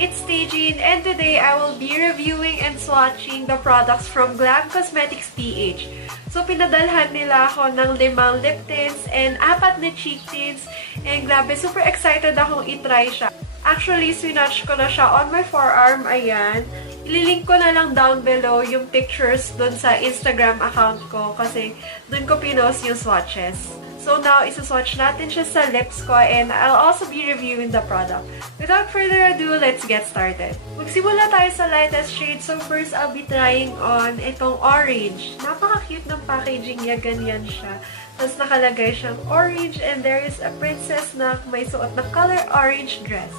it's Tajin, and today I will be reviewing and swatching the products from Glam Cosmetics PH. So, pinadalhan nila ako ng 5 lip tints and 4 na cheek tints. And grabe, super excited akong itry siya. Actually, swatch ko na siya on my forearm. Ayan. Ililink ko na lang down below yung pictures dun sa Instagram account ko kasi dun ko pinost yung swatches. So now, isa-swatch natin siya sa lips ko and I'll also be reviewing the product. Without further ado, let's get started. Magsimula tayo sa lightest shade. So first, I'll be trying on itong orange. Napaka-cute ng packaging niya. Ganyan siya. Tapos nakalagay siyang orange and there is a princess na may suot na color orange dress.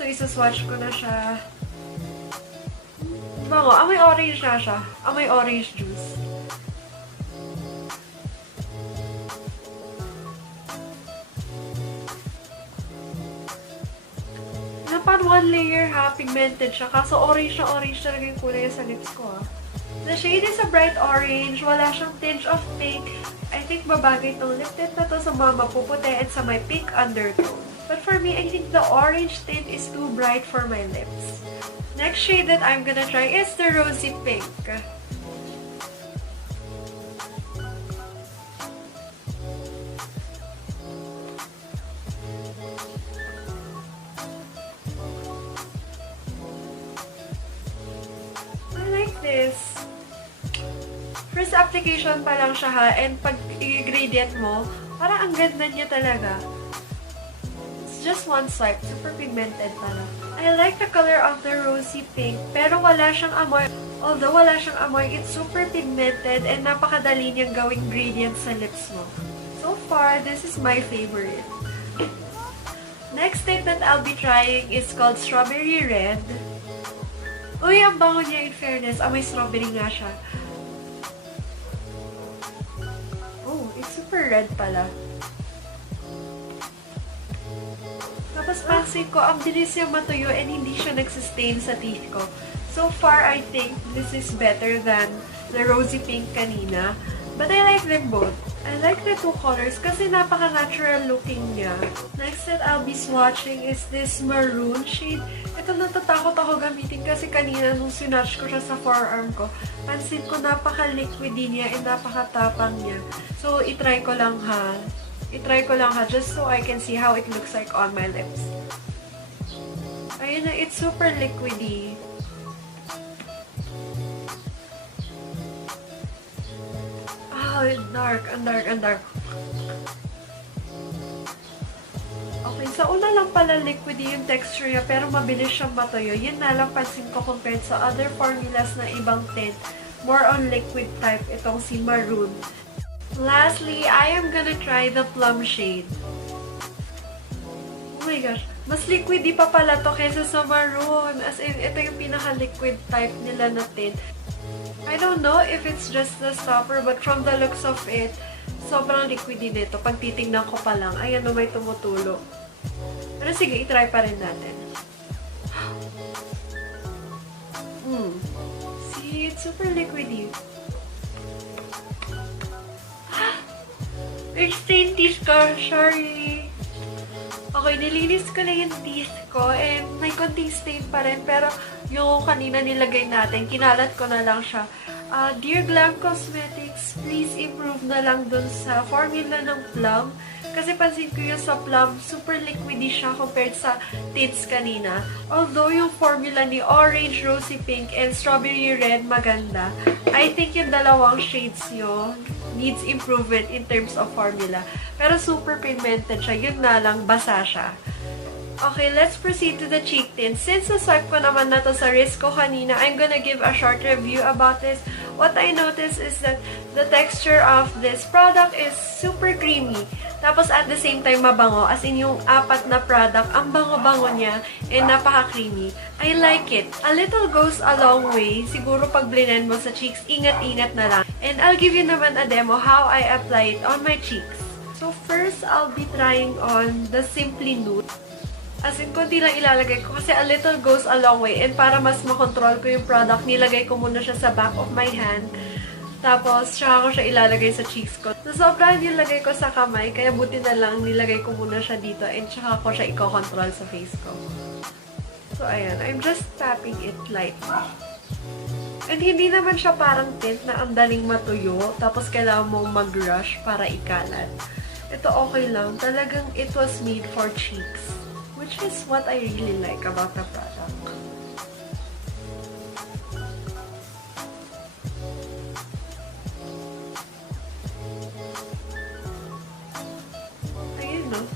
So isa-swatch ko na siya. Bango, amoy orange na siya. Amoy orange juice. Napan one layer ha, pigmented siya. Kaso orange na orange talaga yung kulay sa lips ko ha. The shade is a bright orange. Wala siyang tinge of pink. I think babagay itong lip tint na to sa mga mapuputi and sa may pink undertone. But for me, I think the orange tint is too bright for my lips. Next shade that I'm gonna try is the rosy pink. This. First application pa lang siya ha, and pag i-gradient mo, parang ang ganda niya talaga. It's just one swipe, super pigmented pala. I like the color of the rosy pink, pero wala siyang amoy. Although wala siyang amoy, it's super pigmented and napakadali niyang gawing gradient sa lips mo. So far, this is my favorite. Next tint that I'll be trying is called Strawberry Red. Uy, ang bango niya in fairness. Amoy strawberry nga siya. Oh, it's super red pala. Tapos pansin ko, ang bilis niya matuyo and hindi siya nagsistain sa teeth ko. So far, I think this is better than the rosy pink kanina. But I like them both. I like the two colors kasi napaka-natural looking niya. Next that I'll be swatching is this maroon shade. Ito natatakot ako gamitin kasi kanina nung sinatch ko siya sa forearm ko, pansin ko napaka-liquidy niya and napaka-tapang niya. So, itry ko lang ha. Just so I can see how it looks like on my lips. Ayun na, it's super liquidy. Oh, ang dark. Okay, sa una lang pala liquidy yung texture niya, pero mabilis siyang matuyo. Yun na lang pansin ko compared sa other formulas na ibang tint. More on liquid type itong si maroon. Lastly, I am gonna try the plum shade. Oh my gosh, mas liquidy pa pala to kaysa sa maroon. As in, ito yung pinaka-liquid type nila na tint. I don't know if it's just the stopper, but from the looks of it, sobrang liquidy nito. Pag titingnan ko pa lang, ayan o, may tumutulo. Pero sige, itry pa rin natin. See, it's super liquidy. Nag-stain teeth ko. Sorry. Okay, nilinis ko na yung teeth ko and may konting stain pa rin. Pero yung kanina nilagay natin, kinalat ko na lang siya. Dear Glam Cosmetics, please improve na lang dun sa formula ng plum. Kasi pansin ko yung sa plum, super liquidy siya compared sa tints kanina. Although yung formula ni orange, rosy pink, and strawberry red maganda, I think yung dalawang shades nyo needs improvement in terms of formula. Pero super pigmented siya. Yun na lang, basa siya. Okay, let's proceed to the cheek tint. Since na-swipe ko naman na to sa wrist ko kanina, I'm gonna give a short review about this. What I noticed is that the texture of this product is super creamy. Tapos at the same time mabango. As in yung 4 na product, ang bango-bango niya and napaka-creamy. I like it. A little goes a long way. Siguro pag blend mo sa cheeks, ingat-ingat na lang. And I'll give you naman a demo how I apply it on my cheeks. So first, I'll be trying on the Simply Nude. As in, konti lang ilalagay ko kasi a little goes a long way. And para mas makontrol ko yung product, nilagay ko muna siya sa back of my hand. Tapos, saka ko siya ilalagay sa cheeks ko. So, sobrang nilagay ko sa kamay, kaya buti na lang nilagay ko muna siya dito and saka ko siya i-control sa face ko. So, ayan. I'm just tapping it lightly. And hindi naman siya parang tint na ang daling matuyo, tapos kailangan mong mag-rush para ikalat. Ito okay lang. Talagang it was made for cheeks. Which is what I really like about the product. Ayun, no?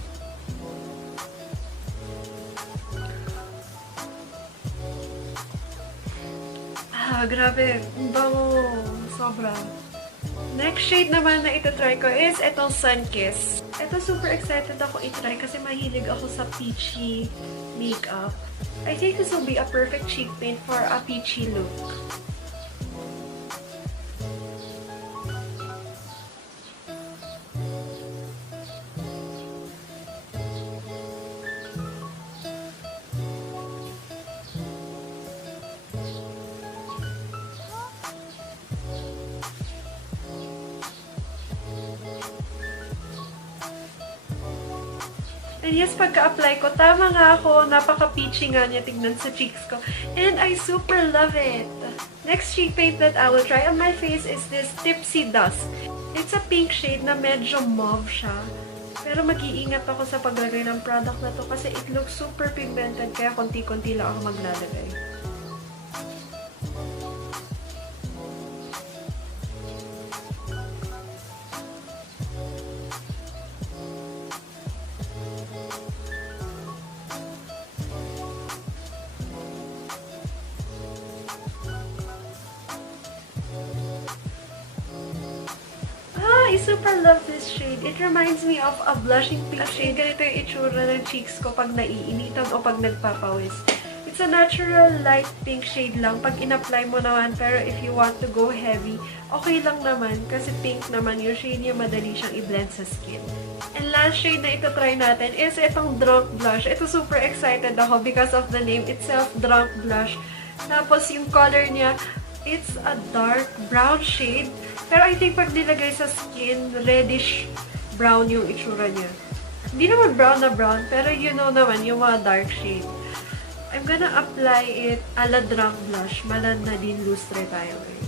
Grabe. Ang bango. Sobra. Next shade naman na ito-try ko is itong Sun-Kiss. Ito super excited ako i-try kasi mahilig ako sa peachy makeup. I think this will be a perfect cheek paint for a peachy look. And yes, pagka-apply ko, tama nga ako, napaka-peachy nga niya tignan sa cheeks ko. And I super love it! Next cheek paint that I will try on my face is this Tipsy Dust. It's a pink shade na medyo mauve siya. Pero mag-iingat ako sa paglagay ng product na to kasi it looks super pigmented kaya konti-konti lang ako maglalagay. I super love this shade. It reminds me of a blushing pink shade. Ganito yung itsura ng cheeks ko pag naiinitan o pag nagpapawis. It's a natural light pink shade lang pag in-apply mo naman. Pero if you want to go heavy, okay lang naman. Kasi pink naman yung shade niya, madali siyang i-blend sa skin. And last shade na ito try natin is itong Drunk Blush. Ito super excited ako because of the name itself, Drunk Blush. Tapos yung color niya, it's a dark brown shade. Pero I think pag nilagay sa skin, reddish brown yung itsura niya. Hindi naman brown na brown, pero you know naman, yung mga dark shade. I'm gonna apply it a la Drunk Blush. Malad na din lustre tayo ngayon.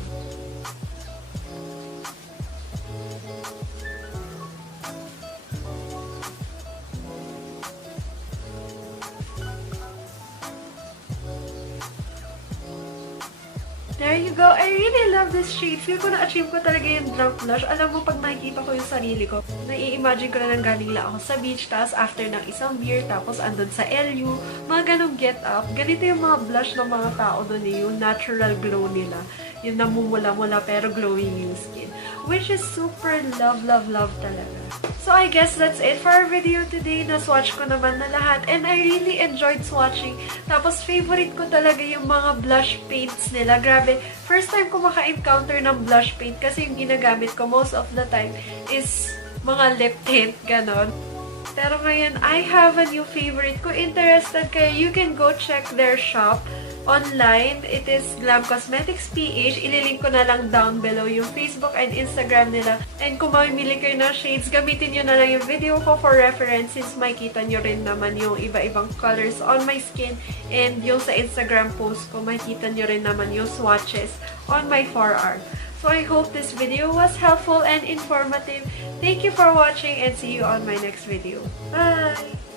There you go. I really love this shade. Feel ko na-achieve ko talaga yung Drunk Blush. Alam mo, pag nakikita ko yung sarili ko, nai-imagine ko na nang galing lang ako sa beach, tapos after ng isang beer, tapos andun sa LU, mga ganong get up. Ganito yung mga blush ng mga tao doon eh, yung natural glow nila. Yung namumula-mula pero glowing yung skin. Which is super love, love, love talaga. So I guess that's it for our video today. Na-swatch ko naman na lahat. And I really enjoyed swatching. Tapos favorite ko talaga yung mga blush paints nila. Grabe, first time ko maka-encounter ng blush paint kasi yung ginagamit ko most of the time is mga lip tint, ganon. Pero ngayon, I have a new favorite. Kung interested kayo, you can go check their shop online. It is Glam Cosmetics PH. Ililink ko na lang down below yung Facebook and Instagram nila. And kung mamimili kayo ng shades, gamitin nyo na lang yung video ko for reference since makikita nyo rin naman yung iba-ibang colors on my skin. And yung sa Instagram post ko, makikita nyo rin naman yung swatches on my forearm. So I hope this video was helpful and informative. Thank you for watching and see you on my next video. Bye!